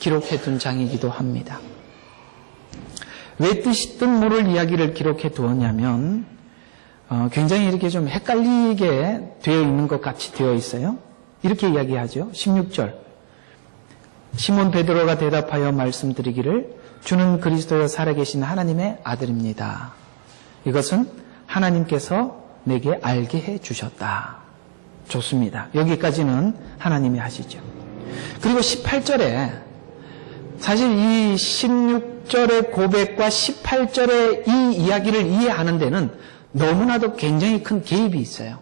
기록해 둔 장이기도 합니다. 왜 뜻 모를 이야기를 기록해 두었냐면 굉장히 이렇게 좀 헷갈리게 되어 있는 것 같이 되어 있어요. 이렇게 이야기하죠. 16절. 시몬 베드로가 대답하여 말씀드리기를 주는 그리스도여 살아계신 하나님의 아들입니다. 이것은 하나님께서 내게 알게 해 주셨다. 좋습니다. 여기까지는 하나님이 하시죠. 그리고 18절에 사실 이 16절의 고백과 18절의 이 이야기를 이해하는 데는 너무나도 굉장히 큰 개입이 있어요.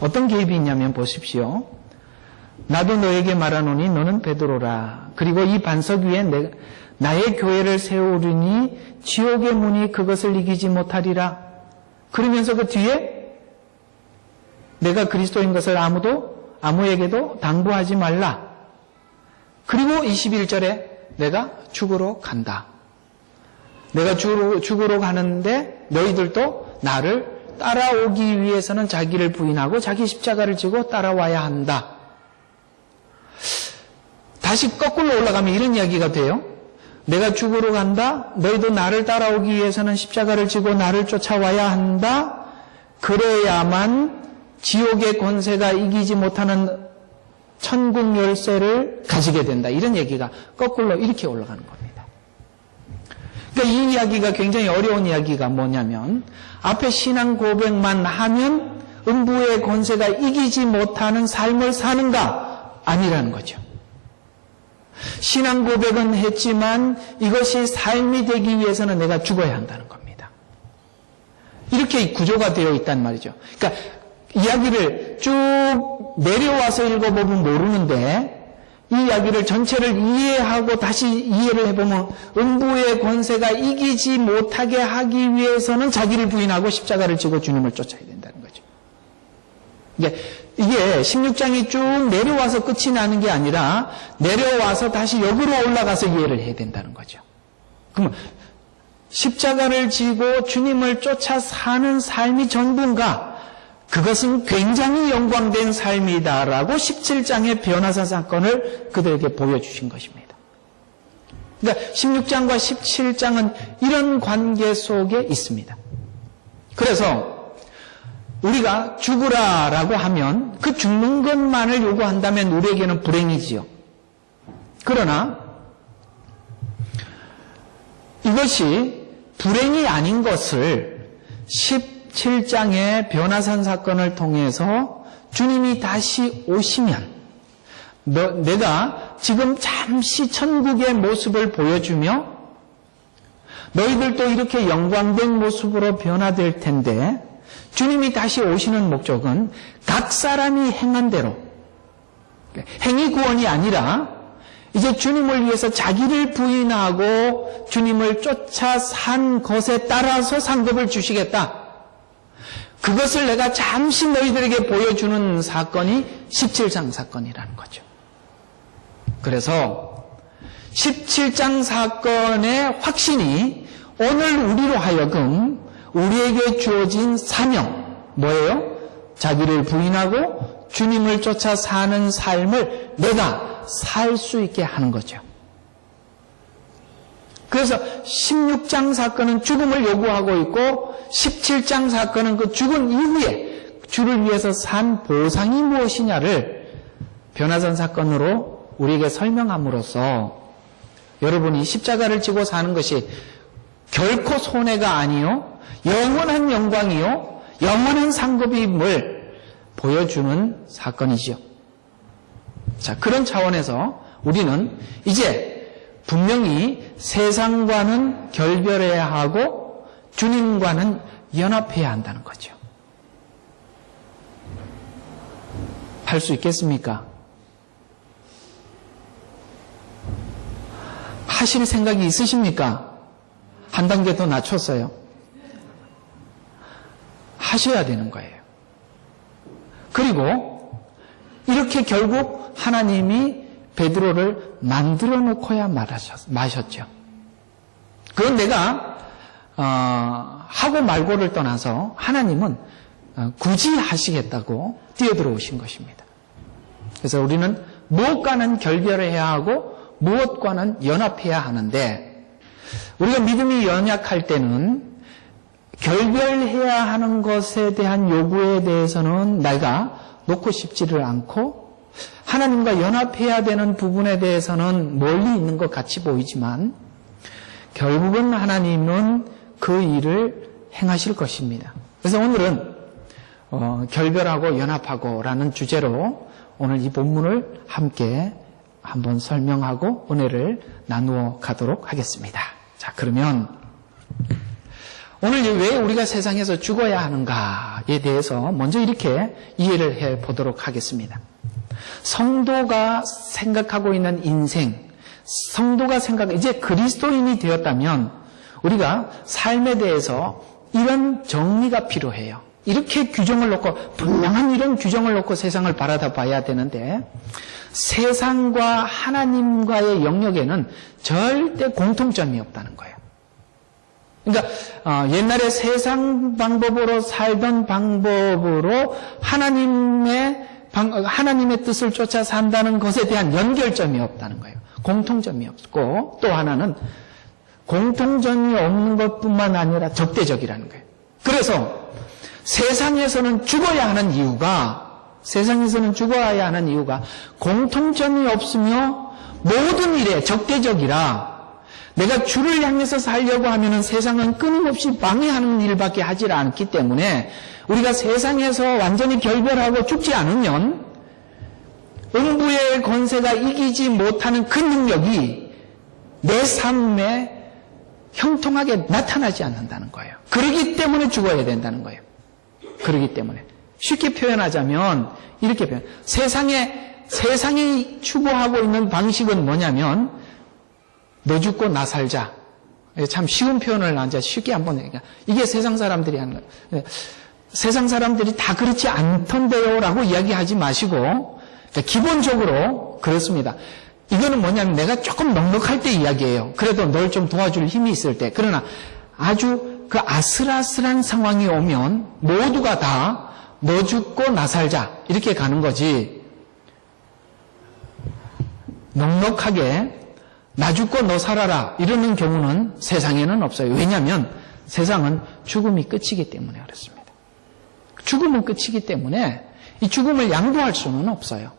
어떤 개입이 있냐면 보십시오. 나도 너에게 말하노니 너는 베드로라. 그리고 이 반석 위에 나의 교회를 세우리니 지옥의 문이 그것을 이기지 못하리라. 그러면서 그 뒤에 내가 그리스도인 것을 아무에게도 당부하지 말라. 그리고 21절에 내가 죽으러 간다. 내가 죽으러 가는데 너희들도 나를 따라오기 위해서는 자기를 부인하고 자기 십자가를 지고 따라와야 한다. 다시 거꾸로 올라가면 이런 이야기가 돼요. 내가 죽으러 간다. 너희도 나를 따라오기 위해서는 십자가를 지고 나를 쫓아와야 한다. 그래야만 지옥의 권세가 이기지 못하는 천국 열쇠를 가지게 된다. 이런 얘기가 거꾸로 이렇게 올라가는 겁니다. 그러니까 이 이야기가 굉장히 어려운 이야기가 뭐냐면 앞에 신앙 고백만 하면 음부의 권세가 이기지 못하는 삶을 사는가? 아니라는 거죠. 신앙 고백은 했지만 이것이 삶이 되기 위해서는 내가 죽어야 한다는 겁니다. 이렇게 구조가 되어 있단 말이죠. 그러니까 이야기를 쭉 내려와서 읽어보면 모르는데 이 이야기를 전체를 이해하고 다시 이해를 해보면 음부의 권세가 이기지 못하게 하기 위해서는 자기를 부인하고 십자가를 지고 주님을 쫓아야 된다는 거죠. 이게 16장이 쭉 내려와서 끝이 나는 게 아니라 내려와서 다시 역으로 올라가서 이해를 해야 된다는 거죠. 그러면 십자가를 지고 주님을 쫓아 사는 삶이 전부인가? 그것은 굉장히 영광된 삶이다라고 17장의 변화산 사건을 그들에게 보여주신 것입니다. 그러니까 16장과 17장은 이런 관계 속에 있습니다. 그래서 우리가 죽으라라고 하면 그 죽는 것만을 요구한다면 우리에게는 불행이지요. 그러나 이것이 불행이 아닌 것을 17장의 변화산 사건을 통해서 주님이 다시 오시면 내가 지금 잠시 천국의 모습을 보여주며 너희들도 이렇게 영광된 모습으로 변화될 텐데 주님이 다시 오시는 목적은 각 사람이 행한 대로 행위 구원이 아니라 이제 주님을 위해서 자기를 부인하고 주님을 쫓아 산 것에 따라서 상급을 주시겠다. 그것을 내가 잠시 너희들에게 보여주는 사건이 17장 사건이라는 거죠. 그래서 17장 사건의 확신이 오늘 우리로 하여금 우리에게 주어진 사명, 뭐예요? 자기를 부인하고 주님을 쫓아 사는 삶을 내가 살 수 있게 하는 거죠. 그래서 16장 사건은 죽음을 요구하고 있고 17장 사건은 그 죽은 이후에 주를 위해서 산 보상이 무엇이냐를 변화산 사건으로 우리에게 설명함으로써 여러분이 십자가를 지고 사는 것이 결코 손해가 아니요 영원한 영광이요 영원한 상급임을 보여주는 사건이지요. 자, 그런 차원에서 우리는 이제 분명히 세상과는 결별해야 하고 주님과는 연합해야 한다는 거죠. 할 수 있겠습니까? 하실 생각이 있으십니까? 한 단계 더 낮췄어요. 하셔야 되는 거예요. 그리고 이렇게 결국 하나님이 베드로를 만들어 놓고야 마셨죠. 그건 내가 하고 말고를 떠나서 하나님은 굳이 하시겠다고 뛰어들어오신 것입니다. 그래서 우리는 무엇과는 결별해야 하고 무엇과는 연합해야 하는데, 우리가 믿음이 연약할 때는 결별해야 하는 것에 대한 요구에 대해서는 내가 놓고 싶지를 않고, 하나님과 연합해야 되는 부분에 대해서는 멀리 있는 것 같이 보이지만 결국은 하나님은 그 일을 행하실 것입니다. 그래서 오늘은 결별하고 연합하고 라는 주제로 오늘 이 본문을 함께 한번 설명하고 은혜를 나누어 가도록 하겠습니다. 자, 그러면 오늘 왜 우리가 세상에서 죽어야 하는가에 대해서 먼저 이렇게 이해를 해 보도록 하겠습니다. 성도가 생각하고 있는 인생, 성도가 이제 그리스도인이 되었다면 우리가 삶에 대해서 이런 정리가 필요해요. 이렇게 규정을 놓고, 분명한 이런 규정을 놓고 세상을 바라다 봐야 되는데, 세상과 하나님과의 영역에는 절대 공통점이 없다는 거예요. 그러니까 옛날에 세상 방법으로 살던 방법으로 하나님의 뜻을 쫓아 산다는 것에 대한 연결점이 없다는 거예요. 공통점이 없고, 또 하나는 공통점이 없는 것뿐만 아니라 적대적이라는 거예요. 그래서 세상에서는 죽어야 하는 이유가 공통점이 없으며 모든 일에 적대적이라, 내가 주를 향해서 살려고 하면은 세상은 끊임없이 방해하는 일밖에 하지 않기 때문에 우리가 세상에서 완전히 결별하고 죽지 않으면 음부의 권세가 이기지 못하는 그 능력이 내 삶에 형통하게 나타나지 않는다는 거예요. 그러기 때문에 죽어야 된다는 거예요. 그러기 때문에. 쉽게 표현하자면 이렇게 세상이 추구하고 있는 방식은 뭐냐면, 너 죽고 나 살자. 참 쉬운 표현을 쉽게 한번 해요. 이게 세상 사람들이 하는 거예요. 세상 사람들이 다 그렇지 않던데요 라고 이야기하지 마시고, 기본적으로 그렇습니다. 이거는 뭐냐면 내가 조금 넉넉할 때 이야기예요. 그래도 널 좀 도와줄 힘이 있을 때. 그러나 아주 그 아슬아슬한 상황이 오면 모두가 다 너 죽고 나 살자 이렇게 가는 거지, 넉넉하게 나 죽고 너 살아라 이러는 경우는 세상에는 없어요. 왜냐하면 세상은 죽음이 끝이기 때문에 그렇습니다. 죽음은 끝이기 때문에 이 죽음을 양보할 수는 없어요.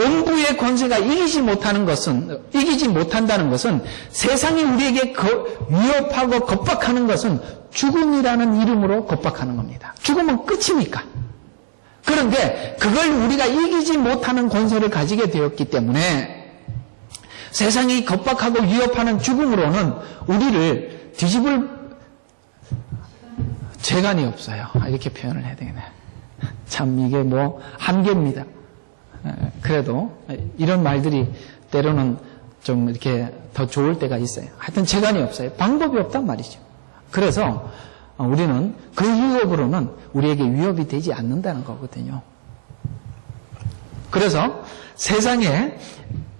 음부의 권세가 이기지 못한다는 것은, 세상이 우리에게 위협하고 겁박하는 것은 죽음이라는 이름으로 겁박하는 겁니다. 죽음은 끝이니까. 그런데 그걸 우리가 이기지 못하는 권세를 가지게 되었기 때문에 세상이 겁박하고 위협하는 죽음으로는 우리를 뒤집을 재간이 없어요. 이렇게 표현을 해야 되겠네. 참 이게 한계입니다. 그래도 이런 말들이 때로는 좀 이렇게 더 좋을 때가 있어요. 하여튼 재간이 없어요. 방법이 없단 말이죠. 그래서 우리는 그 유혹으로는 우리에게 위협이 되지 않는다는 거거든요. 그래서 세상의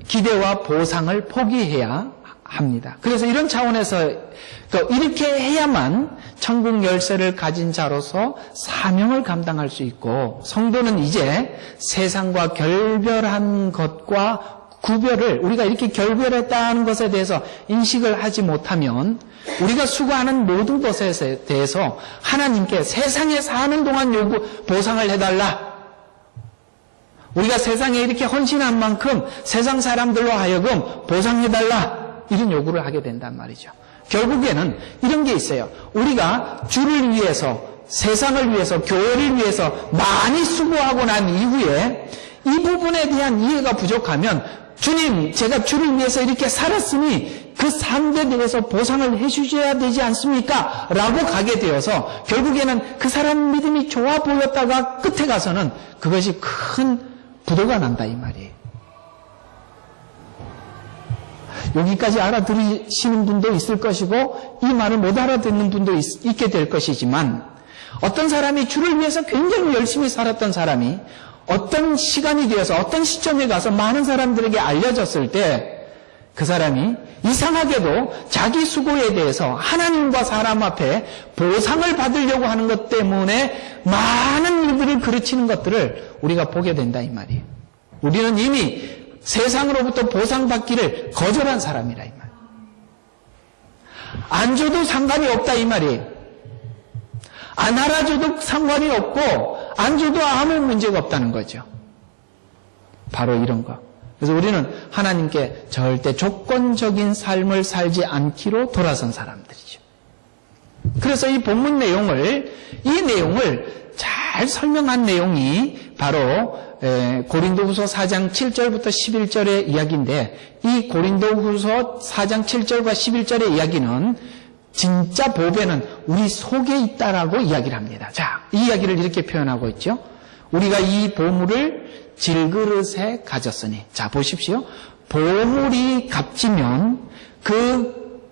기대와 보상을 포기해야 합니다. 그래서 이런 차원에서 이렇게 해야만 천국 열쇠를 가진 자로서 사명을 감당할 수 있고, 성도는 이제 세상과 결별한 것과 구별을, 우리가 이렇게 결별했다는 것에 대해서 인식을 하지 못하면 우리가 수고하는 모든 것에 대해서 하나님께 세상에 사는 동안 보상을 해달라, 우리가 세상에 이렇게 헌신한 만큼 세상 사람들로 하여금 보상해달라, 이런 요구를 하게 된단 말이죠. 결국에는 이런 게 있어요. 우리가 주를 위해서, 세상을 위해서, 교회를 위해서 많이 수고하고 난 이후에 이 부분에 대한 이해가 부족하면, 주님, 제가 주를 위해서 이렇게 살았으니 그 삶에 대해서 보상을 해주셔야 되지 않습니까? 라고 가게 되어서 결국에는 그 사람 믿음이 좋아 보였다가 끝에 가서는 그것이 큰 부도가 난다 이 말이에요. 여기까지 알아들으시는 분도 있을 것이고 이 말을 못 알아듣는 분도 있게 될 것이지만, 어떤 사람이 주를 위해서 굉장히 열심히 살았던 사람이 어떤 시간이 되어서 어떤 시점에 가서 많은 사람들에게 알려졌을 때 그 사람이 이상하게도 자기 수고에 대해서 하나님과 사람 앞에 보상을 받으려고 하는 것 때문에 많은 일들을 그르치는 것들을 우리가 보게 된다 이 말이에요. 우리는 이미 세상으로부터 보상받기를 거절한 사람이라 이 말. 안 줘도 상관이 없다 이 말이에요. 안 알아줘도 상관이 없고 안 줘도 아무 문제가 없다는 거죠. 바로 이런 거. 그래서 우리는 하나님께 절대 조건적인 삶을 살지 않기로 돌아선 사람들이죠. 그래서 이 본문 내용을, 이 내용을 잘 설명한 내용이 바로 고린도후서 4장 7절부터 11절의 이야기인데, 이 고린도후서 4장 7절과 11절의 이야기는 진짜 보배는 우리 속에 있다라고 이야기를 합니다. 자, 이 이야기를 이렇게 표현하고 있죠. 우리가 이 보물을 질그릇에 가졌으니. 자, 보십시오. 보물이 값지면 그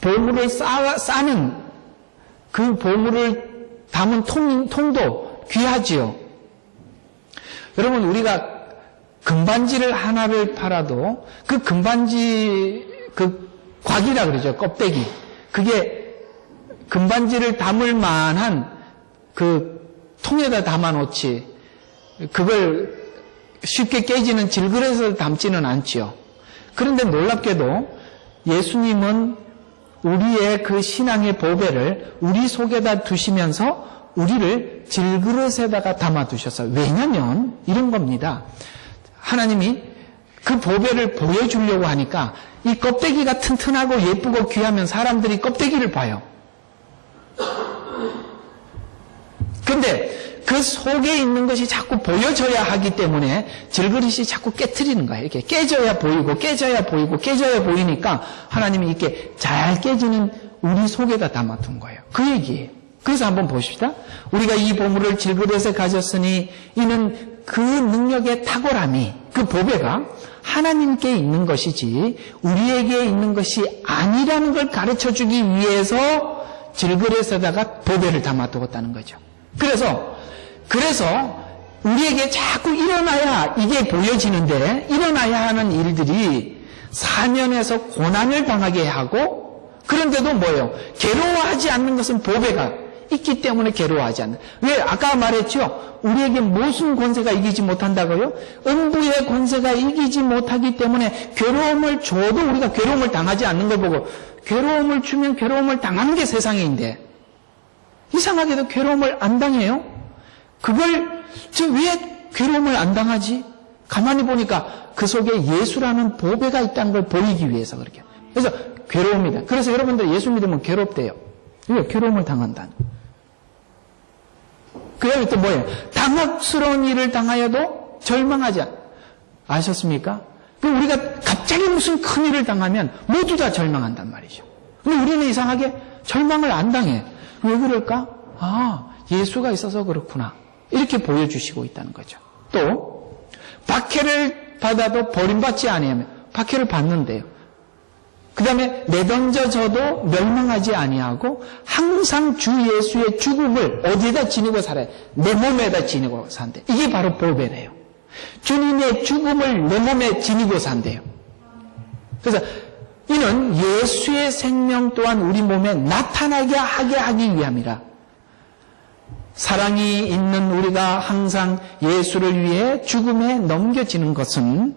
보물을 싸는 그 보물을 담은 통도 귀하지요. 여러분, 우리가 금반지를 하나를 팔아도 그 금반지, 그 곽이라 그러죠. 껍데기. 그게 금반지를 담을 만한 그 통에다 담아놓지, 그걸 쉽게 깨지는 질그릇에서 담지는 않지요. 그런데 놀랍게도 예수님은 우리의 그 신앙의 보배를 우리 속에다 두시면서 우리를 질그릇에다가 담아두셨어요. 왜냐면 이런 겁니다. 하나님이 그 보배를 보여주려고 하니까 이 껍데기가 튼튼하고 예쁘고 귀하면 사람들이 껍데기를 봐요. 근데 그 속에 있는 것이 자꾸 보여져야 하기 때문에 질그릇이 자꾸 깨트리는 거예요. 이렇게 깨져야 보이고 깨져야 보이고 깨져야 보이니까 하나님이 이렇게 잘 깨지는 우리 속에다 담아둔 거예요. 그 얘기예요. 그래서 한번 보십시다. 우리가 이 보물을 질그릇에 가졌으니 이는 그 능력의 탁월함이, 그 보배가 하나님께 있는 것이지 우리에게 있는 것이 아니라는 걸 가르쳐주기 위해서 질그릇에다가 보배를 담아두었다는 거죠. 그래서 우리에게 자꾸 일어나야 이게 보여지는데, 일어나야 하는 일들이 사면에서 고난을 당하게 하고, 그런데도 뭐예요? 괴로워하지 않는 것은 보배가 있기 때문에 괴로워하지 않는. 왜? 아까 말했죠? 우리에게 무슨 권세가 이기지 못한다고요? 음부의 권세가 이기지 못하기 때문에 괴로움을 줘도 우리가 괴로움을 당하지 않는 걸 보고, 괴로움을 주면 괴로움을 당하는 게 세상인데 이상하게도 괴로움을 안 당해요? 그걸 왜 괴로움을 안 당하지? 가만히 보니까 그 속에 예수라는 보배가 있다는 걸 보이기 위해서 그렇게. 그래서 괴로움이다. 그래서 여러분들 예수 믿으면 괴롭대요. 왜? 괴로움을 당한다는. 그 다음에 또 뭐예요? 당혹스러운 일을 당하여도 절망하지 않. 아셨습니까? 그럼 우리가 갑자기 무슨 큰 일을 당하면 모두 다 절망한단 말이죠. 근데 우리는 이상하게 절망을 안 당해. 왜 그럴까? 아, 예수가 있어서 그렇구나. 이렇게 보여주시고 있다는 거죠. 또 박해를 받아도 버림받지 아니하면, 박해를 받는데요. 그 다음에 내던져져도 멸망하지 아니하고 항상 주 예수의 죽음을 어디에다 지니고 살아요? 내 몸에다 지니고 산대. 이게 바로 보배래요. 주님의 죽음을 내 몸에 지니고 산대요. 그래서 이는 예수의 생명 또한 우리 몸에 나타나게 하게 하기 위함이라. 사랑이 있는 우리가 항상 예수를 위해 죽음에 넘겨지는 것은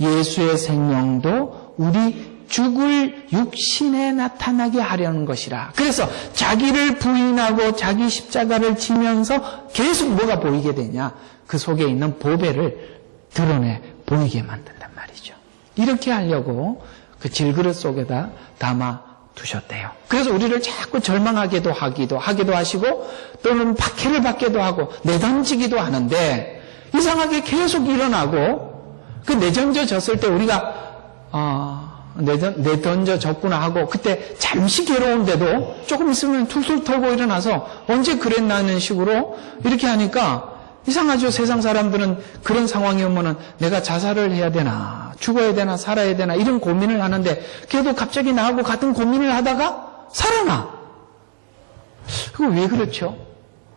예수의 생명도 우리 죽을 육신에 나타나게 하려는 것이라. 그래서 자기를 부인하고 자기 십자가를 지면서 계속 뭐가 보이게 되냐? 그 속에 있는 보배를 드러내 보이게 만든단 말이죠. 이렇게 하려고 그 질그릇 속에다 담아 두셨대요. 그래서 우리를 자꾸 절망하게도 하기도 하시고 또는 박해를 받기도 하고 내던지기도 하는데, 이상하게 계속 일어나고 그 내던져졌을 때 우리가 내던져졌구나 하고 그때 잠시 괴로운데도 조금 있으면 툴툴 털고 일어나서 언제 그랬나는 식으로 이렇게 하니까 이상하죠. 세상 사람들은 그런 상황이 오면은 내가 자살을 해야 되나, 죽어야 되나, 살아야 되나 이런 고민을 하는데, 걔도 갑자기 나하고 같은 고민을 하다가 살아나. 그거 왜 그렇죠?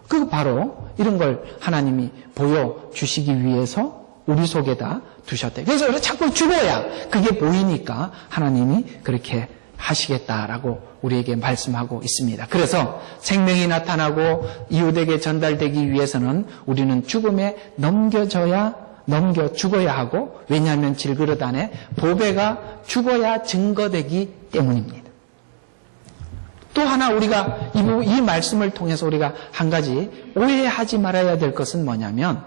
그거 바로 이런 걸 하나님이 보여주시기 위해서 우리 속에다 두셨대. 그래서 자꾸 죽어야 그게 보이니까 하나님이 그렇게 하시겠다라고 우리에게 말씀하고 있습니다. 그래서 생명이 나타나고 이웃에게 전달되기 위해서는 우리는 죽음에 넘겨져야 넘겨 죽어야 하고, 왜냐하면 질그릇 안에 보배가 죽어야 증거되기 때문입니다. 또 하나 우리가 이 말씀을 통해서 우리가 한 가지 오해하지 말아야 될 것은 뭐냐면,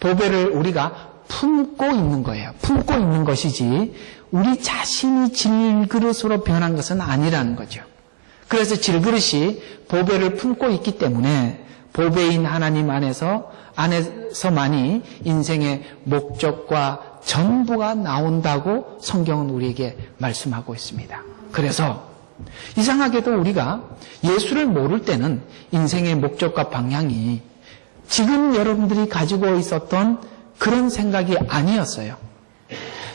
보배를 우리가 품고 있는 거예요. 품고 있는 것이지 우리 자신이 질그릇으로 변한 것은 아니라는 거죠. 그래서 질그릇이 보배를 품고 있기 때문에 보배인 하나님 안에서만이 인생의 목적과 전부가 나온다고 성경은 우리에게 말씀하고 있습니다. 그래서 이상하게도 우리가 예수를 모를 때는 인생의 목적과 방향이 지금 여러분들이 가지고 있었던 그런 생각이 아니었어요.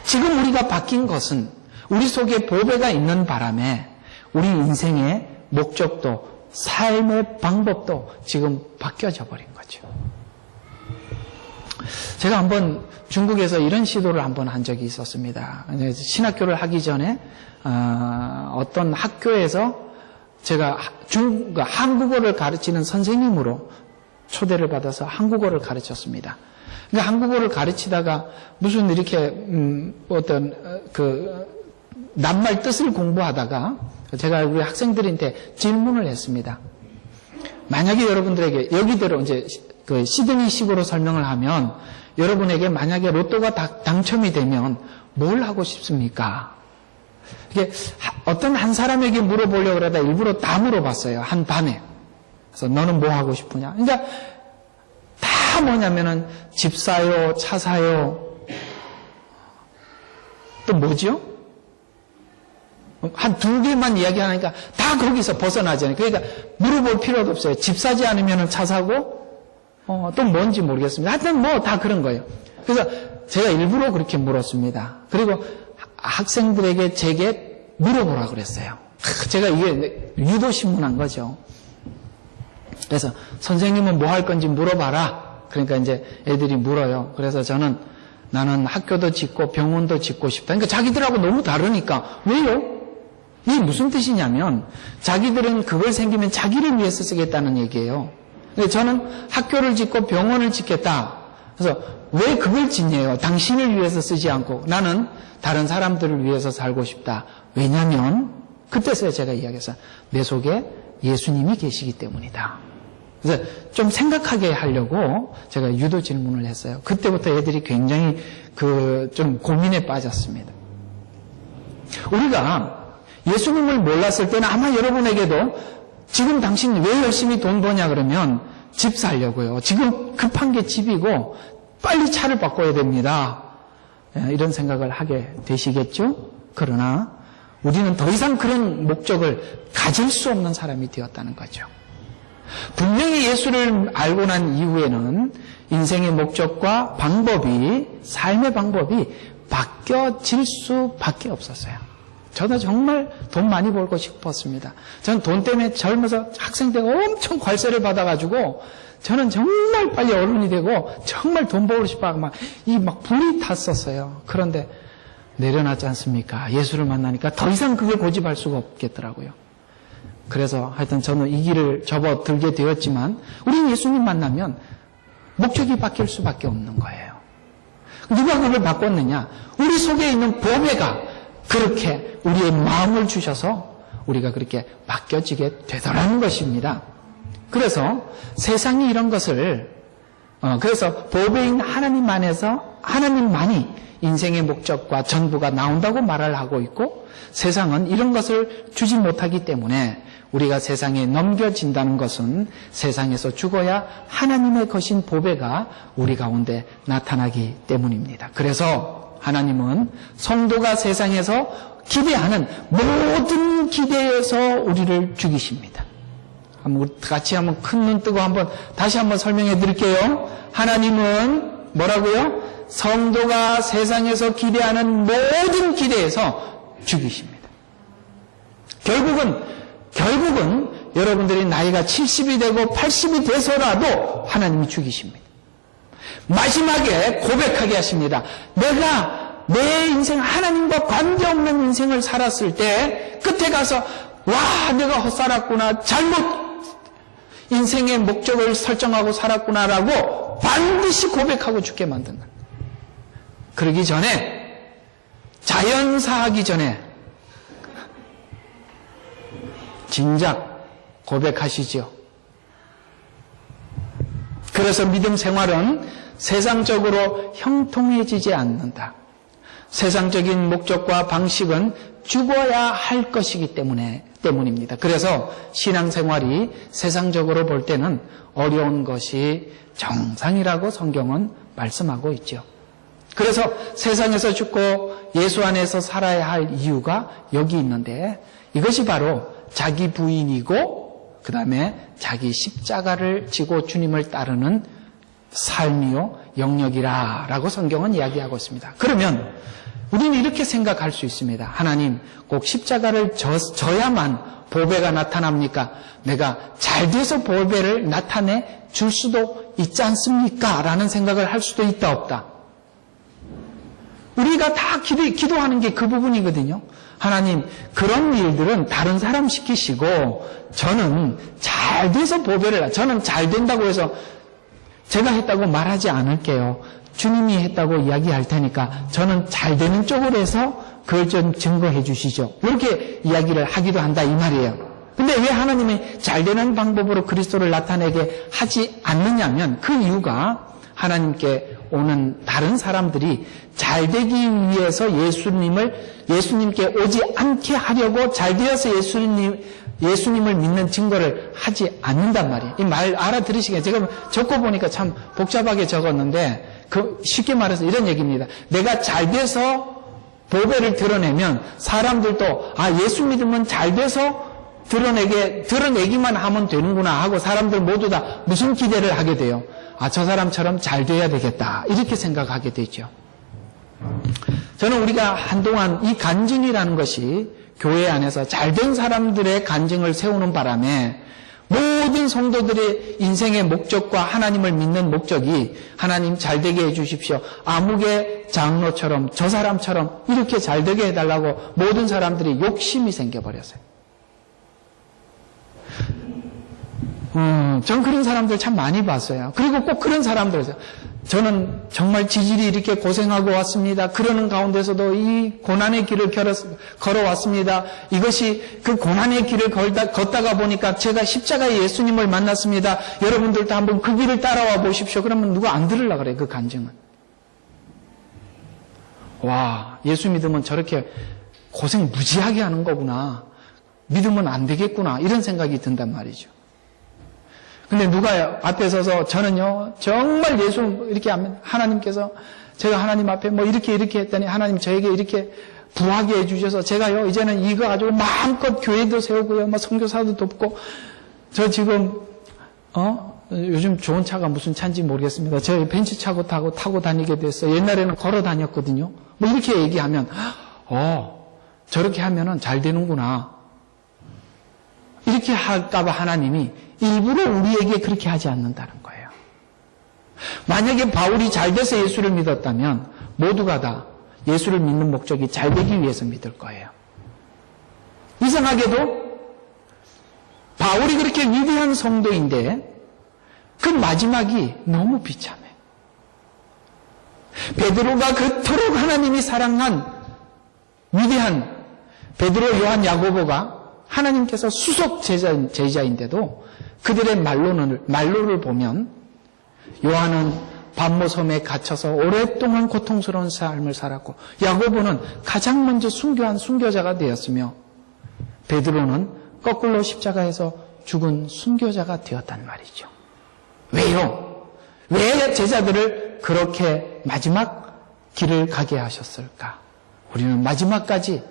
지금 우리가 바뀐 것은 우리 속에 보배가 있는 바람에 우리 인생의 목적도 삶의 방법도 지금 바뀌어져 버린 거죠. 제가 한번 중국에서 이런 시도를 한번 한 적이 있었습니다. 신학교를 하기 전에 어떤 학교에서 제가 한국어를 가르치는 선생님으로 초대를 받아서 한국어를 가르쳤습니다. 그러니까 한국어를 가르치다가 무슨 이렇게 어떤 낱말 뜻을 공부하다가 제가 우리 학생들한테 질문을 했습니다. 만약에 여러분들에게 여기대로 이제 그 시드니식으로 설명을 하면 여러분에게 만약에 로또가 당첨이 되면 뭘 하고 싶습니까? 이게 어떤 한 사람에게 물어보려고 그러다 일부러 다 물어봤어요. 한 반에. 그래서 너는 뭐 하고 싶으냐? 그러니까 다 뭐냐면은 집 사요, 차 사요. 또 뭐죠? 한 두 개만 이야기하니까 다 거기서 벗어나잖아요. 그러니까 물어볼 필요도 없어요. 집 사지 않으면 차 사고, 또 뭔지 모르겠습니다. 하여튼 뭐 다 그런 거예요. 그래서 제가 일부러 그렇게 물었습니다. 그리고 학생들에게 제게 물어보라 그랬어요. 제가 이게 유도신문한 거죠. 그래서 선생님은 뭐 할 건지 물어봐라. 그러니까 이제 애들이 물어요. 그래서 나는 학교도 짓고 병원도 짓고 싶다. 그러니까 자기들하고 너무 다르니까. 왜요? 이게 무슨 뜻이냐면 자기들은 그걸 생기면 자기를 위해서 쓰겠다는 얘기예요. 근데 저는 학교를 짓고 병원을 짓겠다. 그래서 왜 그걸 짓냐요? 당신을 위해서 쓰지 않고 나는 다른 사람들을 위해서 살고 싶다. 왜냐하면 그때서야 제가 이야기했어요. 내 속에 예수님이 계시기 때문이다. 그래서 좀 생각하게 하려고 제가 유도 질문을 했어요. 그때부터 애들이 굉장히 좀 고민에 빠졌습니다. 우리가 예수님을 몰랐을 때는 아마 여러분에게도 지금 당신 왜 열심히 돈 버냐 그러면 집 살려고요. 지금 급한 게 집이고 빨리 차를 바꿔야 됩니다. 이런 생각을 하게 되시겠죠? 그러나 우리는 더 이상 그런 목적을 가질 수 없는 사람이 되었다는 거죠. 분명히 예수를 알고 난 이후에는 인생의 목적과 삶의 방법이 바뀌어질 수밖에 없었어요. 저도 정말 돈 많이 벌고 싶었습니다. 저는 돈 때문에 젊어서 학생 때 엄청 괄세를 받아가지고 저는 정말 빨리 어른이 되고 정말 돈 벌고 싶어 막 불이 탔었어요. 그런데 내려놨지 않습니까? 예수를 만나니까 더 이상 그걸 고집할 수가 없겠더라고요. 그래서 하여튼 저는 이 길을 접어들게 되었지만 우리는 예수님 만나면 목적이 바뀔 수밖에 없는 거예요. 누가 그걸 바꿨느냐? 우리 속에 있는 보배가 그렇게 우리의 마음을 주셔서 우리가 그렇게 바뀌어지게 되더라는 것입니다. 그래서 세상이 이런 것을 그래서 보배인 하나님 안에서 하나님만이 인생의 목적과 전부가 나온다고 말을 하고 있고 세상은 이런 것을 주지 못하기 때문에 우리가 세상에 넘겨진다는 것은 세상에서 죽어야 하나님의 것인 보배가 우리 가운데 나타나기 때문입니다. 그래서 하나님은 성도가 세상에서 기대하는 모든 기대에서 우리를 죽이십니다. 같이 한번 큰 눈 뜨고 다시 한번 설명해 드릴게요. 하나님은 뭐라고요? 성도가 세상에서 기대하는 모든 기대에서 죽이십니다. 결국은 여러분들이 나이가 70이 되고 80이 돼서라도 하나님이 죽이십니다. 마지막에 고백하게 하십니다. 내가 내 인생 하나님과 관계없는 인생을 살았을 때 끝에 가서 내가 헛살았구나, 잘못 인생의 목적을 설정하고 살았구나라고 반드시 고백하고 죽게 만든다. 그러기 전에, 자연사하기 전에 진작 고백하시지요. 그래서 믿음 생활은 세상적으로 형통해지지 않는다. 세상적인 목적과 방식은 죽어야 할 것이기 때문입니다. 그래서 신앙생활이 세상적으로 볼 때는 어려운 것이 정상이라고 성경은 말씀하고 있죠. 그래서 세상에서 죽고 예수 안에서 살아야 할 이유가 여기 있는데, 이것이 바로 자기 부인이고 그 다음에 자기 십자가를 지고 주님을 따르는 삶이요 영역이라 라고 성경은 이야기하고 있습니다. 그러면 우리는 이렇게 생각할 수 있습니다. 하나님, 꼭 십자가를 져야만 보배가 나타납니까? 내가 잘 돼서 보배를 나타내 줄 수도 있지 않습니까? 라는 생각을 할 수도 있다 없다. 우리가 다 기도하는 게 그 부분이거든요. 하나님, 그런 일들은 다른 사람 시키시고 저는 잘 돼서 보배를, 저는 잘 된다고 해서 제가 했다고 말하지 않을게요. 주님이 했다고 이야기할 테니까 저는 잘 되는 쪽으로 해서 그걸 좀 증거해 주시죠. 이렇게 이야기를 하기도 한다 이 말이에요. 근데 왜 하나님이 잘 되는 방법으로 그리스도를 나타내게 하지 않느냐면, 그 이유가 하나님께 오는 다른 사람들이 잘 되기 위해서 예수님께 오지 않게 하려고 잘 되어서 예수님을 믿는 증거를 하지 않는단 말이에요. 이 말 알아들으시겠어요? 제가 적어보니까 참 복잡하게 적었는데, 쉽게 말해서 이런 얘기입니다. 내가 잘 돼서 보배를 드러내면 사람들도 예수 믿으면 잘 돼서 드러내기만 하면 되는구나 하고 사람들 모두 다 무슨 기대를 하게 돼요? 저 사람처럼 잘 돼야 되겠다, 이렇게 생각하게 되죠. 저는 우리가 한동안 이 간증이라는 것이 교회 안에서 잘된 사람들의 간증을 세우는 바람에 모든 성도들의 인생의 목적과 하나님을 믿는 목적이 하나님 잘되게 해주십시오, 아무개 장로처럼 저 사람처럼 이렇게 잘되게 해달라고 모든 사람들이 욕심이 생겨버렸어요. 전 그런 사람들 참 많이 봤어요. 그리고 꼭 그런 사람들, 저는 정말 지질이 이렇게 고생하고 왔습니다. 그러는 가운데서도 이 고난의 길을 걸어왔습니다. 이것이 그 고난의 길을 걷다가 보니까 제가 십자가의 예수님을 만났습니다. 여러분들도 한번 그 길을 따라와 보십시오. 그러면 누가 안 들으려고 그래요, 그 간증은. 와, 예수 믿으면 저렇게 고생 무지하게 하는 거구나. 믿으면 안 되겠구나. 이런 생각이 든단 말이죠. 근데 누가 앞에 서서 저는요 정말 예수 이렇게 하면 하나님께서 제가 하나님 앞에 뭐 이렇게 했더니 하나님 저에게 이렇게 부하게 해주셔서 제가요 이제는 이거 가지고 마음껏 교회도 세우고요 뭐 선교사도 돕고 저 지금 요즘 좋은 차가 무슨 차인지 모르겠습니다. 저 벤츠 차고 타고 다니게 됐어요. 옛날에는 걸어 다녔거든요. 뭐 이렇게 얘기하면 저렇게 하면은 잘 되는구나. 이렇게 할까봐 하나님이 일부러 우리에게 그렇게 하지 않는다는 거예요. 만약에 바울이 잘 돼서 예수를 믿었다면 모두가 다 예수를 믿는 목적이 잘 되기 위해서 믿을 거예요. 이상하게도 바울이 그렇게 위대한 성도인데 그 마지막이 너무 비참해. 베드로가 그토록 하나님이 사랑한 위대한 베드로, 요한, 야고보가 하나님께서 수석 제자인데도 그들의 말로를 보면 요한은 밤모섬에 갇혀서 오랫동안 고통스러운 삶을 살았고 야고보는 가장 먼저 순교한 순교자가 되었으며 베드로는 거꾸로 십자가에서 죽은 순교자가 되었단 말이죠. 왜요? 왜 제자들을 그렇게 마지막 길을 가게 하셨을까? 우리는 마지막까지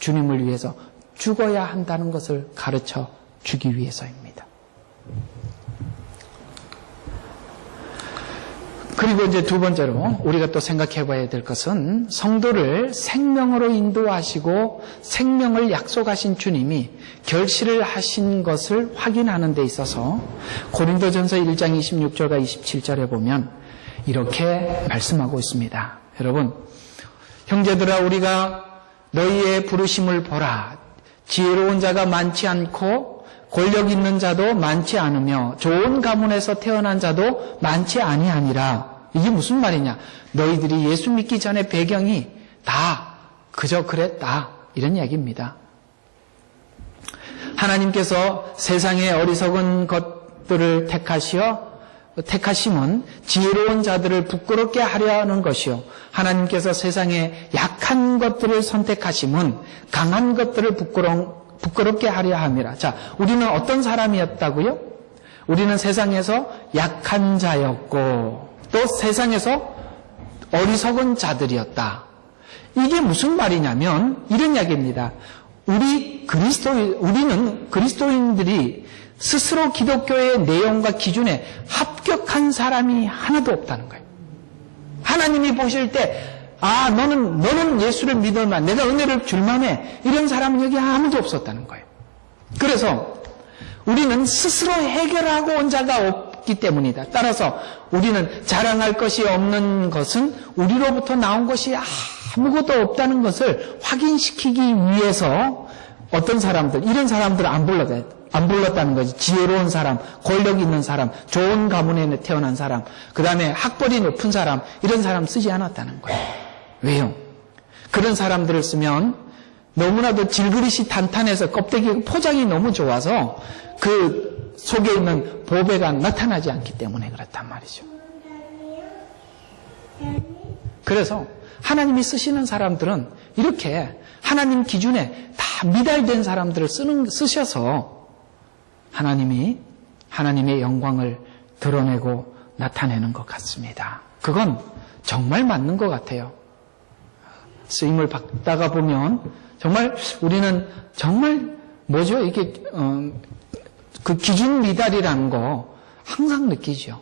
주님을 위해서 죽어야 한다는 것을 가르쳐 주기 위해서입니다. 그리고 이제 두 번째로 우리가 또 생각해 봐야 될 것은 성도를 생명으로 인도하시고 생명을 약속하신 주님이 결실을 하신 것을 확인하는 데 있어서 고린도전서 1장 26절과 27절에 보면 이렇게 말씀하고 있습니다. 여러분, 형제들아 우리가 너희의 부르심을 보라. 지혜로운 자가 많지 않고 권력 있는 자도 많지 않으며 좋은 가문에서 태어난 자도 많지 아니하니라. 이게 무슨 말이냐? 너희들이 예수 믿기 전에 배경이 다 그저 그랬다. 이런 이야기입니다. 하나님께서 세상의 어리석은 것들을 택하심은 지혜로운 자들을 부끄럽게 하려 하는 것이요. 하나님께서 세상의 약한 것들을 선택하심은 강한 것들을 부끄럽게 하려 함이라. 자, 우리는 어떤 사람이었다고요? 우리는 세상에서 약한 자였고 또 세상에서 어리석은 자들이었다. 이게 무슨 말이냐면 이런 이야기입니다. 우리는 그리스도인들이 스스로 기독교의 내용과 기준에 합격한 사람이 하나도 없다는 거예요. 하나님이 보실 때, 너는 예수를 믿을만, 내가 은혜를 줄만해. 이런 사람은 여기 아무도 없었다는 거예요. 그래서 우리는 스스로 해결하고 온 자가 없기 때문이다. 따라서 우리는 자랑할 것이 없는 것은 우리로부터 나온 것이 아무것도 없다는 것을 확인시키기 위해서 어떤 사람들, 이런 사람들을 안 불렀다는 거지. 지혜로운 사람, 권력 있는 사람, 좋은 가문에 태어난 사람, 그 다음에 학벌이 높은 사람, 이런 사람 쓰지 않았다는 거예요. 왜요? 그런 사람들을 쓰면 너무나도 질그릇이 탄탄해서 껍데기 포장이 너무 좋아서 그 속에 있는 보배가 나타나지 않기 때문에 그렇단 말이죠. 그래서 하나님이 쓰시는 사람들은 이렇게 하나님 기준에 다 미달된 사람들을 쓰셔서 하나님의 영광을 드러내고 나타내는 것 같습니다. 그건 정말 맞는 것 같아요. 쓰임을 받다가 보면 정말 우리는 정말 이게 그 기준 미달이라는 거 항상 느끼죠.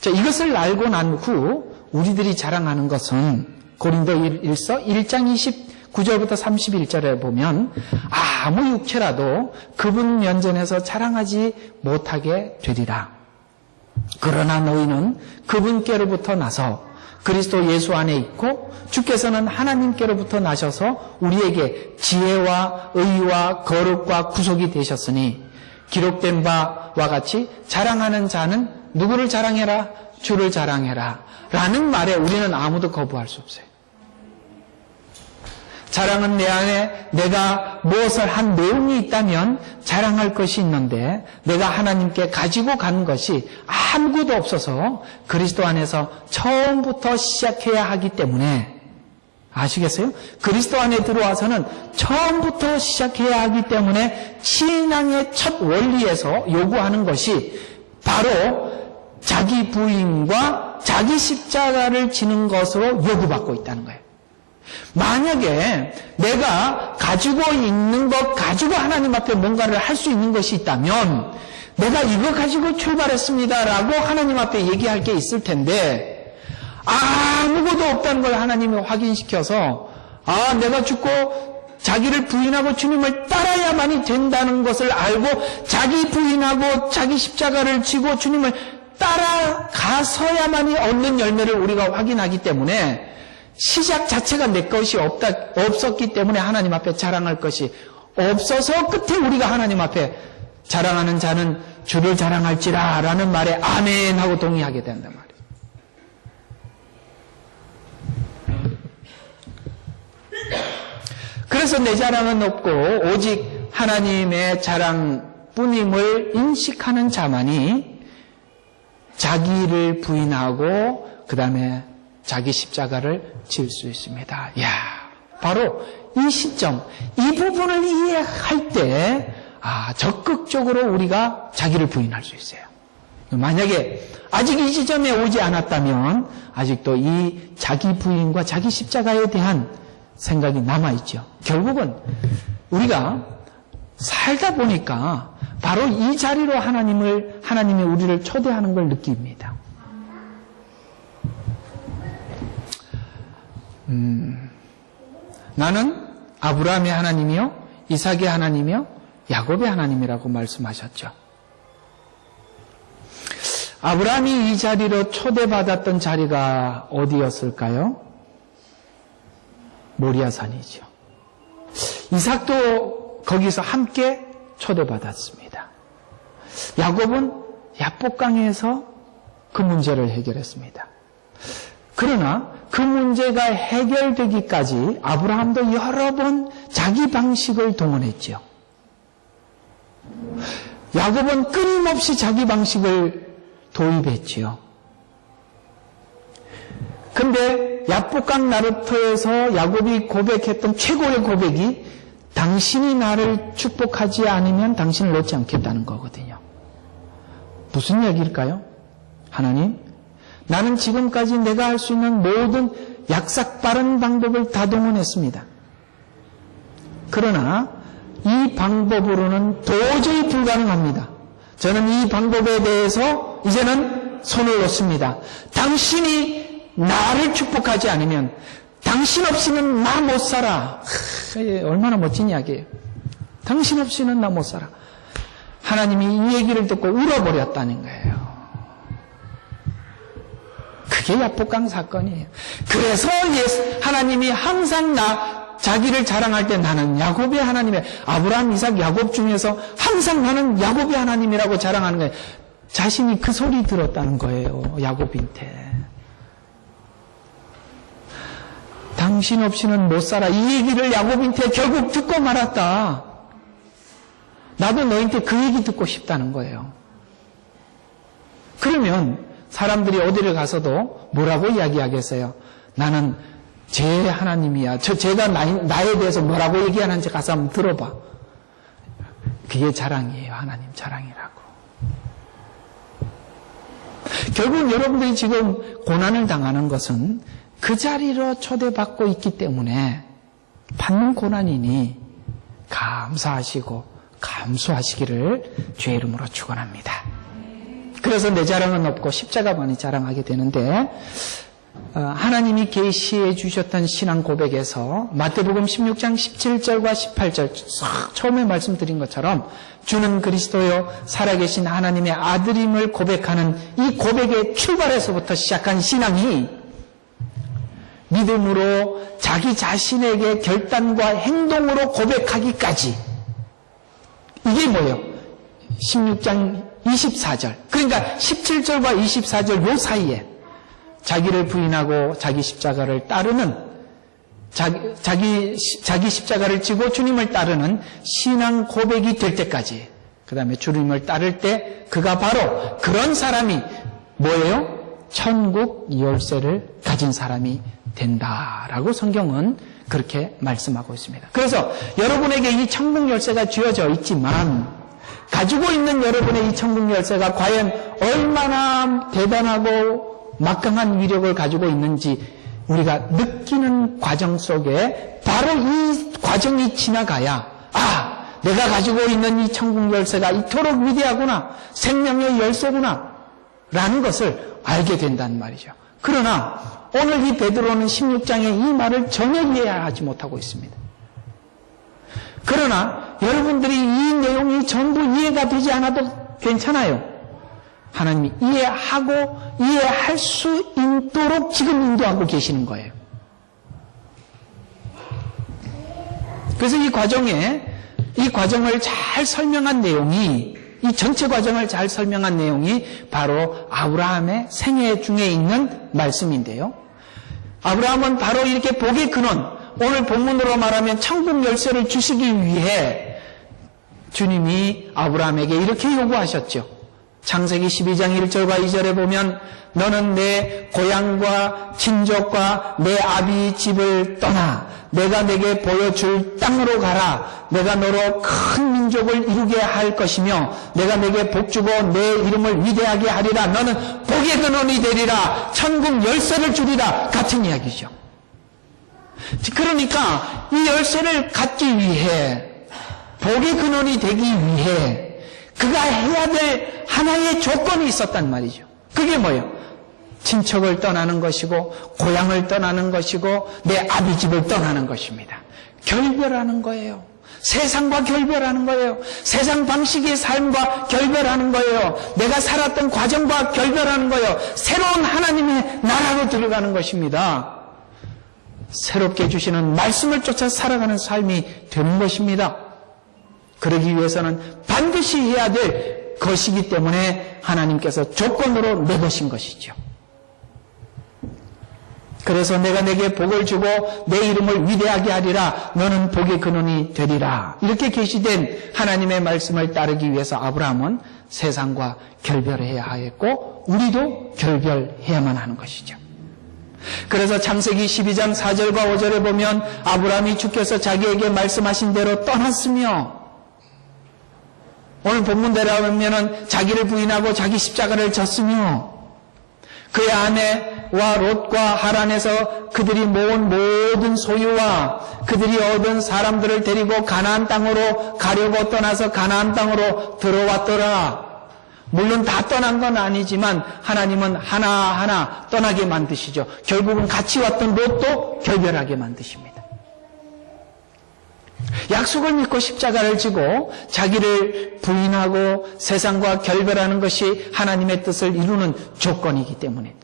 자, 이것을 알고 난 후 우리들이 자랑하는 것은 고린도 1서 1장 29절부터 31절에 보면 아무 육체라도 그분 면전에서 자랑하지 못하게 되리라. 그러나 너희는 그분께로부터 나서 그리스도 예수 안에 있고 주께서는 하나님께로부터 나셔서 우리에게 지혜와 의와 거룩과 구속이 되셨으니 기록된 바와 같이 자랑하는 자는 누구를 자랑해라? 주를 자랑해라. 라는 말에 우리는 아무도 거부할 수 없어요. 자랑은 내 안에 내가 무엇을 한 내용이 있다면 자랑할 것이 있는데 내가 하나님께 가지고 간 것이 아무것도 없어서 그리스도 안에서 처음부터 시작해야 하기 때문에 아시겠어요? 그리스도 안에 들어와서는 처음부터 시작해야 하기 때문에 신앙의 첫 원리에서 요구하는 것이 바로 자기 부인과 자기 십자가를 지는 것으로 요구받고 있다는 거예요. 만약에 내가 가지고 있는 것 가지고 하나님 앞에 뭔가를 할 수 있는 것이 있다면 내가 이거 가지고 출발했습니다라고 하나님 앞에 얘기할 게 있을 텐데 아무것도 없다는 걸 하나님이 확인시켜서 내가 죽고 자기를 부인하고 주님을 따라야만이 된다는 것을 알고 자기 부인하고 자기 십자가를 지고 주님을 따라가서야만이 얻는 열매를 우리가 확인하기 때문에 시작 자체가 내 것이 없었기 때문에 하나님 앞에 자랑할 것이 없어서 끝에 우리가 하나님 앞에 자랑하는 자는 주를 자랑할지라 라는 말에 아멘 하고 동의하게 된단 말이에요. 그래서 내 자랑은 없고 오직 하나님의 자랑뿐임을 인식하는 자만이 자기를 부인하고 그 다음에 자기 십자가를 질 수 있습니다. 바로 이 시점, 이 부분을 이해할 때 적극적으로 우리가 자기를 부인할 수 있어요. 만약에 아직 이 지점에 오지 않았다면 아직도 이 자기 부인과 자기 십자가에 대한 생각이 남아있죠. 결국은 우리가 살다 보니까 바로 이 자리로 하나님이 우리를 초대하는 걸 느낍니다. 나는 아브라함의 하나님이요, 이삭의 하나님이요, 야곱의 하나님이라고 말씀하셨죠. 아브라함이 이 자리로 초대받았던 자리가 어디였을까요? 모리아산이죠. 이삭도 거기서 함께 초대받았습니다. 야곱은 야복강에서 그 문제를 해결했습니다. 그러나 그 문제가 해결되기까지 아브라함도 여러 번 자기 방식을 동원했죠. 야곱은 끊임없이 자기 방식을 도입했지요. 근데 야복강 나루터에서 야곱이 고백했던 최고의 고백이 당신이 나를 축복하지 않으면 당신을 놓지 않겠다는 거거든요. 무슨 얘기일까요? 하나님, 나는 지금까지 내가 할 수 있는 모든 약삭 빠른 방법을 다 동원했습니다. 그러나 이 방법으로는 도저히 불가능합니다. 저는 이 방법에 대해서 이제는 손을 놓습니다. 당신이 나를 축복하지 않으면 당신 없이는 나 못 살아. 얼마나 멋진 이야기예요. 당신 없이는 나 못 살아. 하나님이 이 얘기를 듣고 울어버렸다는 거예요. 그게 야복강 사건이에요. 그래서 하나님이 항상 자기를 자랑할 때 나는 야곱의 하나님의 아브라함, 이삭, 야곱 중에서 항상 나는 야곱의 하나님이라고 자랑하는 거예요. 자신이 그 소리 들었다는 거예요. 야곱한테. 당신 없이는 못 살아. 이 얘기를 야곱한테 결국 듣고 말았다. 나도 너한테 그 얘기 듣고 싶다는 거예요. 그러면 사람들이 어디를 가서도 뭐라고 이야기하겠어요? 나는 제 하나님이야. 제가 나에 대해서 뭐라고 얘기하는지 가서 한번 들어봐. 그게 자랑이에요. 하나님 자랑이라고. 결국 여러분들이 지금 고난을 당하는 것은 그 자리로 초대받고 있기 때문에 받는 고난이니 감사하시고 감수하시기를 주의 이름으로 축원합니다. 그래서 내 자랑은 없고 십자가만이 자랑하게 되는데 하나님이 계시해 주셨던 신앙 고백에서 마태복음 16장 17절과 18절 처음에 말씀드린 것처럼 주는 그리스도요 살아계신 하나님의 아들임을 고백하는 이 고백의 출발에서부터 시작한 신앙이 믿음으로 자기 자신에게 결단과 행동으로 고백하기까지 이게 뭐예요? 16장 24절 그러니까 17절과 24절 요 사이에 자기를 부인하고 자기 십자가를 따르는 자기 십자가를 지고 주님을 따르는 신앙 고백이 될 때까지 그 다음에 주님을 따를 때 그가 바로 그런 사람이 뭐예요? 천국 열쇠를 가진 사람이 된다라고 성경은 그렇게 말씀하고 있습니다. 그래서 여러분에게 이 천국 열쇠가 쥐어져 있지만 가지고 있는 여러분의 이 천국 열쇠가 과연 얼마나 대단하고 막강한 위력을 가지고 있는지 우리가 느끼는 과정 속에 바로 이 과정이 지나가야 내가 가지고 있는 이 천국 열쇠가 이토록 위대하구나 생명의 열쇠구나 라는 것을 알게 된단 말이죠. 그러나 오늘 이 베드로는 16장의 이 말을 전혀 이해하지 못하고 있습니다. 그러나 여러분들이 이 내용이 전부 이해가 되지 않아도 괜찮아요. 하나님이 이해하고 이해할 수 있도록 지금 인도하고 계시는 거예요. 그래서 이 과정을 잘 설명한 내용이 이 전체 과정을 잘 설명한 내용이 바로 아브라함의 생애 중에 있는 말씀인데요. 아브라함은 바로 이렇게 복의 근원, 오늘 본문으로 말하면 천국 열쇠를 주시기 위해 주님이 아브라함에게 이렇게 요구하셨죠. 창세기 12장 1절과 2절에 보면 너는 내 고향과 친족과 내 아비 집을 떠나 내가 내게 보여줄 땅으로 가라. 내가 너로 큰 민족을 이루게 할 것이며 내가 내게 복주고 내 이름을 위대하게 하리라. 너는 복의 근원이 되리라. 천국 열쇠를 주리라. 같은 이야기죠. 그러니까 이 열쇠를 갖기 위해 복의 근원이 되기 위해 그가 해야 될 하나의 조건이 있었단 말이죠. 그게 뭐예요? 친척을 떠나는 것이고 고향을 떠나는 것이고 내 아비 집을 떠나는 것입니다. 결별하는 거예요. 세상과 결별하는 거예요. 세상 방식의 삶과 결별하는 거예요. 내가 살았던 과정과 결별하는 거예요. 새로운 하나님의 나라로 들어가는 것입니다. 새롭게 주시는 말씀을 쫓아 살아가는 삶이 되는 것입니다. 그러기 위해서는 반드시 해야 될 것이기 때문에 하나님께서 조건으로 내거신 것이죠. 그래서 내가 내게 복을 주고 내 이름을 위대하게 하리라. 너는 복의 근원이 되리라. 이렇게 계시된 하나님의 말씀을 따르기 위해서 아브라함은 세상과 결별해야 하였고 우리도 결별해야만 하는 것이죠. 그래서 창세기 12장 4절과 5절에 보면 아브라함이 주께서 자기에게 말씀하신 대로 떠났으며, 오늘 본문대로 하면은 자기를 부인하고 자기 십자가를 졌으며, 그의 아내와 롯과 하란에서 그들이 모은 모든 소유와 그들이 얻은 사람들을 데리고 가나안 땅으로 가려고 떠나서 가나안 땅으로 들어왔더라. 물론 다 떠난 건 아니지만 하나님은 하나하나 떠나게 만드시죠. 결국은 같이 왔던 롯도 결별하게 만드십니다. 약속을 믿고 십자가를 지고 자기를 부인하고 세상과 결별하는 것이 하나님의 뜻을 이루는 조건이기 때문에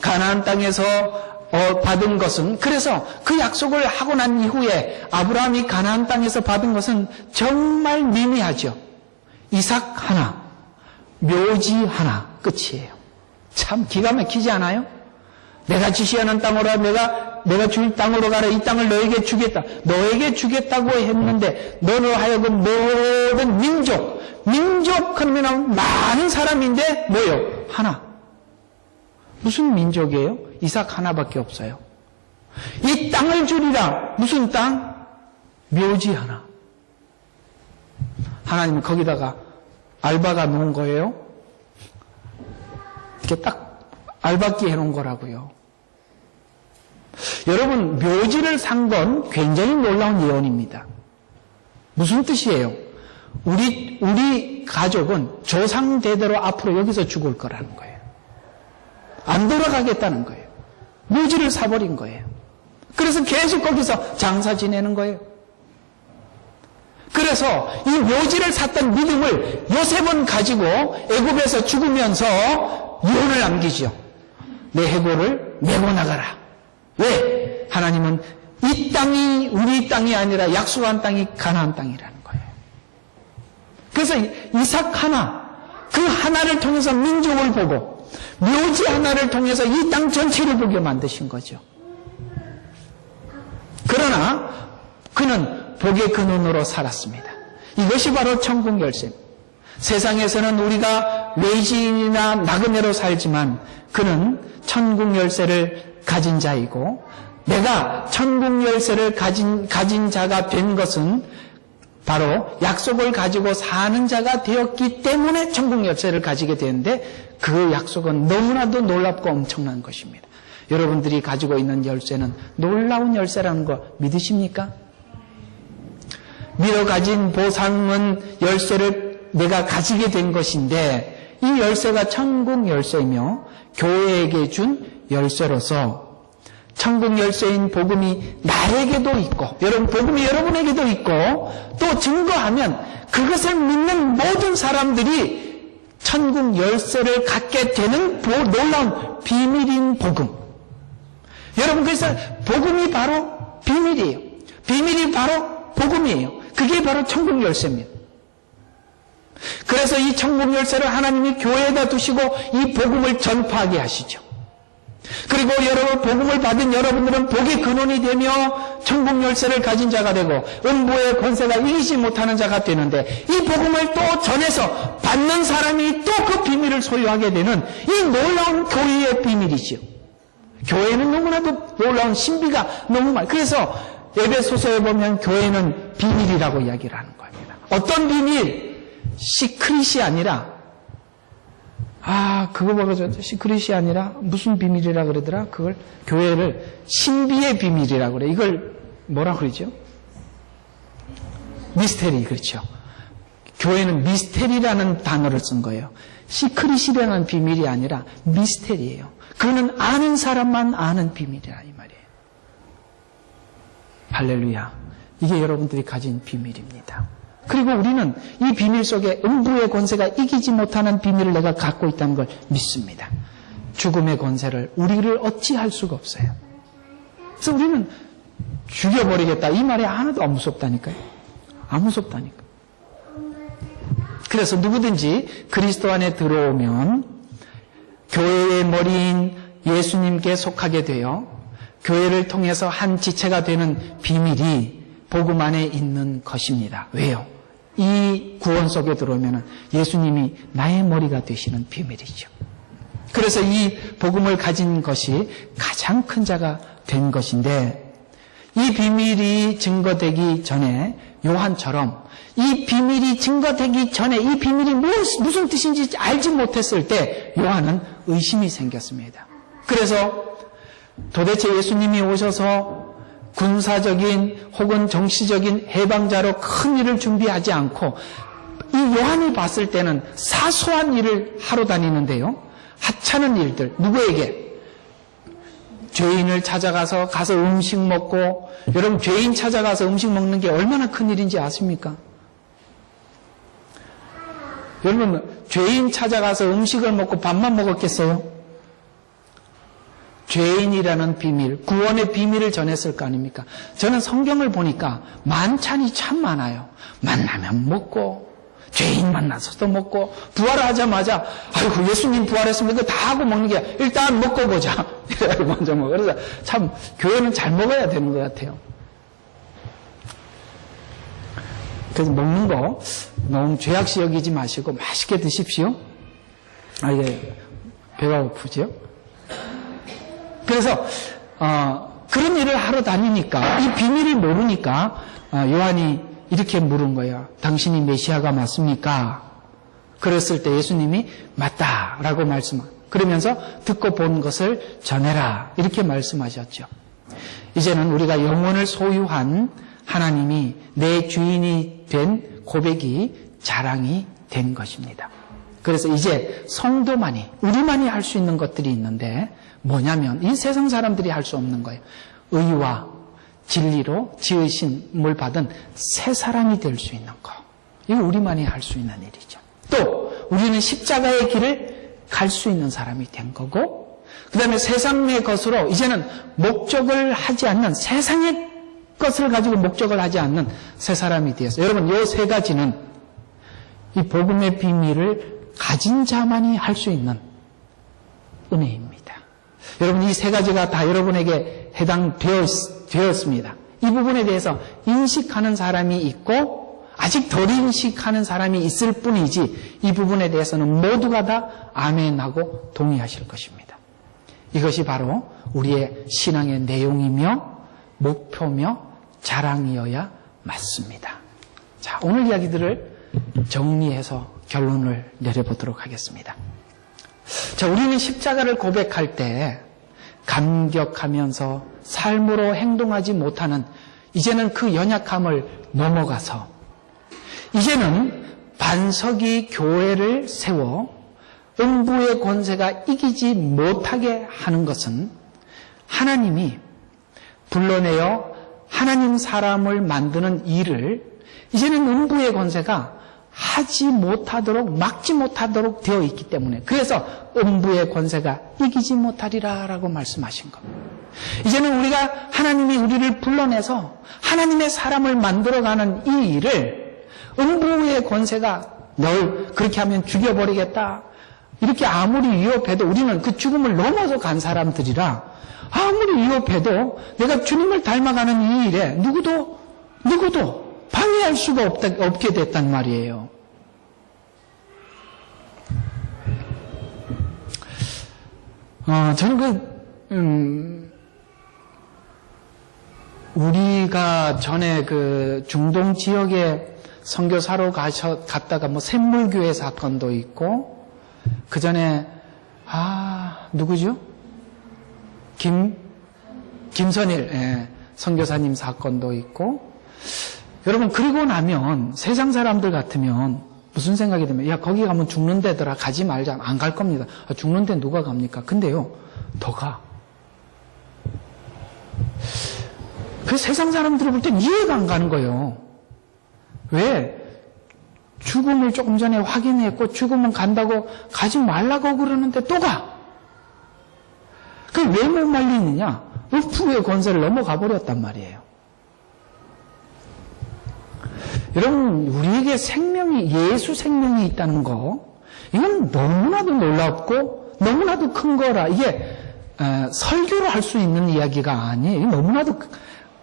가나안 땅에서 받은 것은, 그래서 그 약속을 하고 난 이후에 아브라함이 가나안 땅에서 받은 것은 정말 미미하죠. 이삭 하나, 묘지 하나, 끝이에요. 참 기가 막히지 않아요? 내가 지시하는 땅으로 내가 줄 땅으로 가라. 이 땅을 너에게 주겠다. 너에게 주겠다고 했는데 너로 하여금 모든 민족 그러면 많은 사람인데 뭐요? 하나. 무슨 민족이에요? 이삭 하나밖에 없어요. 이 땅을 주리라. 무슨 땅? 묘지 하나. 하나님은 거기다가 알바가 놓은 거예요. 이렇게 딱 알박기 해놓은 거라고요. 여러분, 묘지를 산 건 굉장히 놀라운 예언입니다. 무슨 뜻이에요? 우리 가족은 조상대대로 앞으로 여기서 죽을 거라는 거예요. 안 돌아가겠다는 거예요. 묘지를 사버린 거예요. 그래서 계속 거기서 장사 지내는 거예요. 그래서 이 묘지를 샀던 믿음을 요셉은 가지고 애굽에서 죽으면서 유언을 남기죠. 내 해골을 메고 나가라. 왜? 하나님은 이 땅이 우리 땅이 아니라 약속한 땅이 가나안 땅이라는 거예요. 그래서 이삭 하나, 그 하나를 통해서 민족을 보고 묘지 하나를 통해서 이 땅 전체를 보게 만드신 거죠. 그러나 그는 복의 근원으로 살았습니다. 이것이 바로 천국 열쇠입니다. 세상에서는 우리가 외지인이나 나그네로 살지만 그는 천국 열쇠를 가진 자이고, 내가 천국 열쇠를 가진 자가 된 것은 바로 약속을 가지고 사는 자가 되었기 때문에 천국 열쇠를 가지게 되는데, 그 약속은 너무나도 놀랍고 엄청난 것입니다. 여러분들이 가지고 있는 열쇠는 놀라운 열쇠라는 거 믿으십니까? 미로 가진 보상은 열쇠를 내가 가지게 된 것인데, 이 열쇠가 천국 열쇠이며 교회에게 준 열쇠로서 천국 열쇠인 복음이 나에게도 있고, 여러분 복음이 여러분에게도 있고, 또 증거하면 그것을 믿는 모든 사람들이 천국 열쇠를 갖게 되는 놀라운 비밀인 복음. 여러분, 그래서 복음이 바로 비밀이에요. 비밀이 바로 복음이에요. 그게 바로 천국 열쇠입니다. 그래서 이 천국 열쇠를 하나님이 교회에다 두시고 이 복음을 전파하게 하시죠. 그리고 여러분, 복음을 받은 여러분들은 복의 근원이 되며 천국 열쇠를 가진 자가 되고 음부의 권세가 이기지 못하는 자가 되는데, 이 복음을 또 전해서 받는 사람이 또 그 비밀을 소유하게 되는 이 놀라운 교회의 비밀이지요. 교회는 너무나도 놀라운 신비가 너무 많아요. 그래서 에베소서에 보면 교회는 비밀이라고 이야기를 하는 겁니다. 어떤 비밀? 시크릿이 아니라, 그거 뭐죠? 시크릿이 아니라 무슨 비밀이라 그러더라? 그걸 교회를 신비의 비밀이라고 그래. 이걸 뭐라 그러죠? 미스테리, 그렇죠. 교회는 미스테리라는 단어를 쓴 거예요. 시크릿이라는 비밀이 아니라 미스테리예요. 그거는 아는 사람만 아는 비밀이라 이 말이에요. 할렐루야. 이게 여러분들이 가진 비밀입니다. 그리고 우리는 이 비밀 속에 음부의 권세가 이기지 못하는 비밀을 내가 갖고 있다는 걸 믿습니다. 죽음의 권세를 우리를 어찌할 수가 없어요. 그래서 우리는 죽여버리겠다 이 말이 하나도 안 무섭다니까요. 안 무섭다니까. 그래서 누구든지 그리스도 안에 들어오면 교회의 머리인 예수님께 속하게 되어 교회를 통해서 한 지체가 되는 비밀이 복음 안에 있는 것입니다. 왜요? 이 구원 속에 들어오면 예수님이 나의 머리가 되시는 비밀이죠. 그래서 이 복음을 가진 것이 가장 큰 자가 된 것인데, 이 비밀이 증거되기 전에 요한처럼 이 비밀이 증거되기 전에 이 비밀이 무슨 뜻인지 알지 못했을 때 요한은 의심이 생겼습니다. 그래서 도대체 예수님이 오셔서 군사적인 혹은 정치적인 해방자로 큰 일을 준비하지 않고 이 요한이 봤을 때는 사소한 일을 하러 다니는데요. 하찮은 일들, 누구에게? 죄인을 찾아가서 음식 먹고, 여러분 죄인 찾아가서 음식 먹는 게 얼마나 큰 일인지 아십니까? 여러분 죄인 찾아가서 음식을 먹고 밥만 먹었겠어요? 죄인이라는 비밀, 구원의 비밀을 전했을 거 아닙니까? 저는 성경을 보니까 만찬이 참 많아요. 만나면 먹고, 죄인 만나서도 먹고, 부활하자마자 아이고 예수님 부활했으면 이거 다 하고 먹는 게 일단 먹고 보자. 이래가지고 먼저 먹어. 그래서 참 교회는 잘 먹어야 되는 것 같아요. 그래서 먹는 거 너무 죄악시 여기지 마시고 맛있게 드십시오. 이게 배가 고프죠? 그래서 그런 일을 하러 다니니까 이 비밀을 모르니까 요한이 이렇게 물은 거예요. 당신이 메시아가 맞습니까? 그랬을 때 예수님이 맞다라고 그러면서 듣고 본 것을 전해라 이렇게 말씀하셨죠. 이제는 우리가 영혼을 소유한 하나님이 내 주인이 된 고백이 자랑이 된 것입니다. 그래서 이제 성도만이, 우리만이 할 수 있는 것들이 있는데 뭐냐면 이 세상 사람들이 할 수 없는 거예요. 의와 진리로 지으심을 받은 새 사람이 될 수 있는 거. 이거 우리만이 할 수 있는 일이죠. 또 우리는 십자가의 길을 갈 수 있는 사람이 된 거고, 그 다음에 세상의 것으로 이제는 목적을 하지 않는, 세상의 것을 가지고 목적을 하지 않는 새 사람이 되었어요. 여러분 이 세 가지는 이 복음의 비밀을 가진 자만이 할 수 있는 은혜입니다. 여러분 이 세 가지가 다 여러분에게 해당되었습니다. 이 부분에 대해서 인식하는 사람이 있고 아직 덜 인식하는 사람이 있을 뿐이지 이 부분에 대해서는 모두가 다 아멘하고 동의하실 것입니다. 이것이 바로 우리의 신앙의 내용이며 목표며 자랑이어야 맞습니다. 자, 오늘 이야기들을 정리해서 결론을 내려보도록 하겠습니다. 자, 우리는 십자가를 고백할 때 감격하면서 삶으로 행동하지 못하는 이제는 그 연약함을 넘어가서 이제는 반석이 교회를 세워 음부의 권세가 이기지 못하게 하는 것은 하나님이 불러내어 하나님 사람을 만드는 일을 이제는 음부의 권세가 하지 못하도록, 막지 못하도록 되어 있기 때문에, 그래서 음부의 권세가 이기지 못하리라 라고 말씀하신 겁니다. 이제는 우리가 하나님이 우리를 불러내서 하나님의 사람을 만들어가는 이 일을 음부의 권세가 널 그렇게 하면 죽여버리겠다, 이렇게 아무리 위협해도 우리는 그 죽음을 넘어서 간 사람들이라 아무리 위협해도 내가 주님을 닮아가는 이 일에 누구도 방해할 수가 없게 됐단 말이에요. 저는 우리가 전에 그 중동 지역에 선교사로 갔다가 샘물교회 사건도 있고, 그 전에, 누구죠? 김선일, 선교사님 사건도 있고, 여러분, 그리고 나면 세상 사람들 같으면 무슨 생각이 들면, 야, 거기 가면 죽는 데더라. 가지 말자. 안 갈 겁니다. 죽는 데 누가 갑니까? 근데요, 더 가. 그 세상 사람들을 볼 땐 이해가 안 가는 거예요. 왜? 죽음을 조금 전에 확인했고, 죽으면 간다고 가지 말라고 그러는데 또 가. 그게 왜 못 말리느냐? 음부의 권세를 넘어가 버렸단 말이에요. 여러분, 우리에게 예수 생명이 있다는 거, 이건 너무나도 놀랍고 너무나도 큰 거라. 이게 설교로 할 수 있는 이야기가 아니에요. 너무나도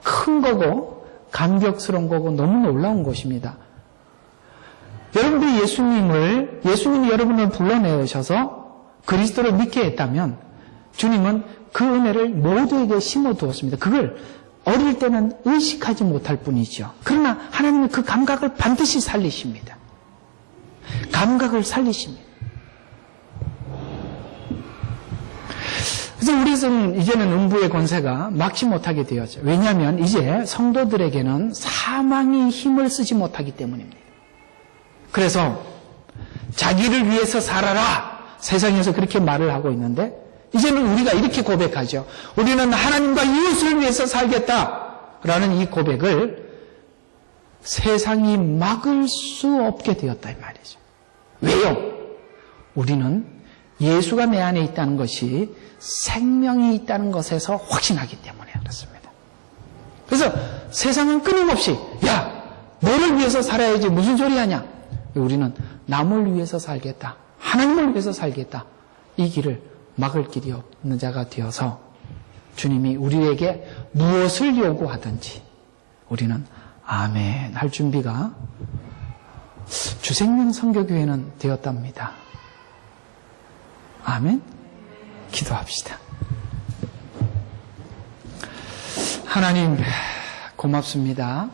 큰 거고 감격스러운 거고 너무 놀라운 것입니다. 여러분들이 예수님이 여러분을 불러내셔서 그리스도를 믿게 했다면 주님은 그 은혜를 모두에게 심어두었습니다. 그걸 어릴 때는 의식하지 못할 뿐이죠. 그러나 하나님은 그 감각을 반드시 살리십니다. 감각을 살리십니다. 그래서 우리는 이제는 음부의 권세가 막지 못하게 되었죠. 왜냐하면 이제 성도들에게는 사망이 힘을 쓰지 못하기 때문입니다. 그래서 자기를 위해서 살아라. 세상에서 그렇게 말을 하고 있는데 이제는 우리가 이렇게 고백하죠. 우리는 하나님과 이웃을 위해서 살겠다라는 이 고백을 세상이 막을 수 없게 되었다 이 말이죠. 왜요? 우리는 예수가 내 안에 있다는 것이 생명이 있다는 것에서 확신하기 때문에 그렇습니다. 그래서 세상은 끊임없이 야, 너를 위해서 살아야지 무슨 소리 하냐? 우리는 남을 위해서 살겠다. 하나님을 위해서 살겠다. 이 길을 막을 길이 없는 자가 되어서 주님이 우리에게 무엇을 요구하든지 우리는 아멘 할 준비가 주생명 선교교회는 되었답니다. 아멘. 기도합시다. 하나님 고맙습니다.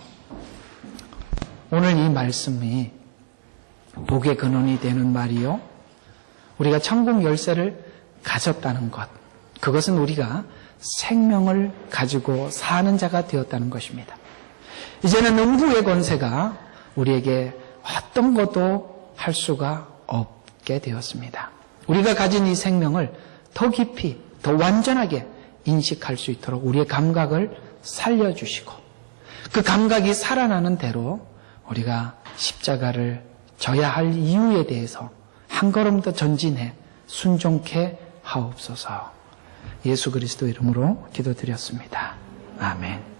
오늘 이 말씀이 복의 근원이 되는 말이요. 우리가 천국 열쇠를 가졌다는 것. 그것은 우리가 생명을 가지고 사는 자가 되었다는 것입니다. 이제는 음부의 권세가 우리에게 어떤 것도 할 수가 없게 되었습니다. 우리가 가진 이 생명을 더 깊이, 더 완전하게 인식할 수 있도록 우리의 감각을 살려주시고 그 감각이 살아나는 대로 우리가 십자가를 져야 할 이유에 대해서 한 걸음 더 전진해 순종케 하옵소서. 예수 그리스도 이름으로 기도드렸습니다. 아멘.